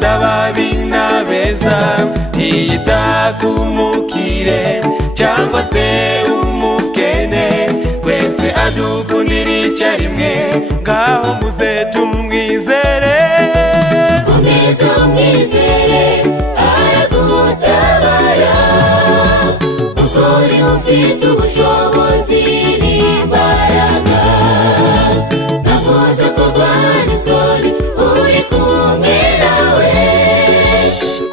akunda ababi n'abeza, ntiyita ku mukire cyangwa se umukene, twese adukundira icyarimwe, ngaho muze tumwizere. Komeza umwizere aragutabara, kuko ni ufite ubushobozi n'imbaraga, navuze ko rwanda isoni uri kumwe nawe,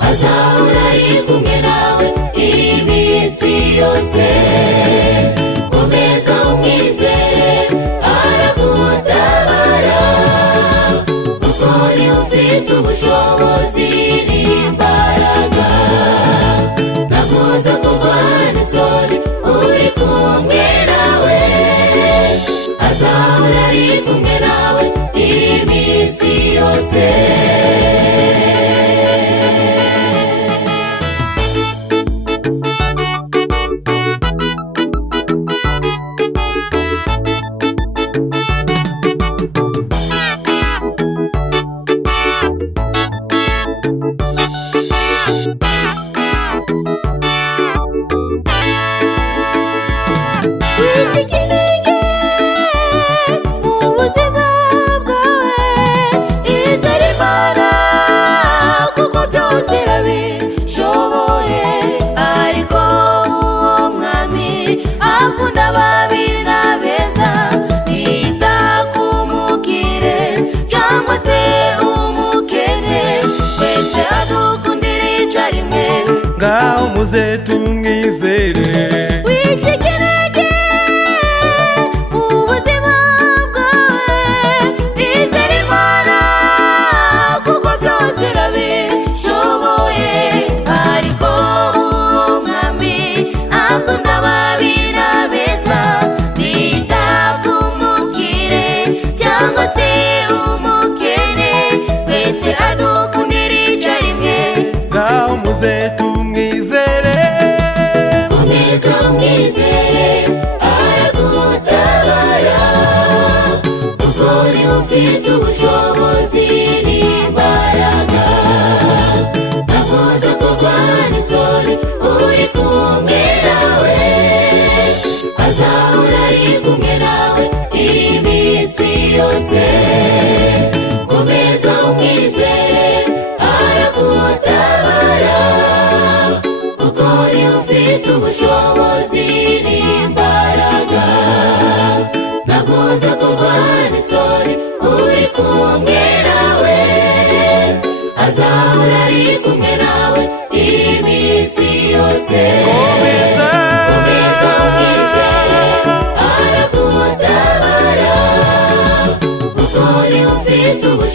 azahora ari kumwe nawe iminsi yose. Komeza umwizere aragutabara, kuko ni ufite ubushobozi n'imbaraga, navuze ko rwanda isoni uri kumwe nawe, azahora ari kumwe nawe iminsi yose. Ngaho muze tumwizere. Wicikirege mu buzima bwawe, izere Imana kuko byose irabishoboye, ariko uwo mwami akunda ababi n'abeza, ntiyita ku mukire cyangwa se umukene, twese adukundira icyarimwe, ngaho muze tumwizere. Komeza umwizere aragutabara, kuko ni ufite ubushobozi n'imbaraga, navuze ko rwanda isoni uri kumwe nawe, azahora ari kumwe nawe iminsi yose. Komeza umwizere aragutabara, kuko ni ufite ubushobozi n'imbaraga, navuze ko rwanda isoni uri kumwe nawe, azahora ari kumwe nawe iminsi yose. Komeza umwizere aragutabara, kuko ni ufite ubushobozi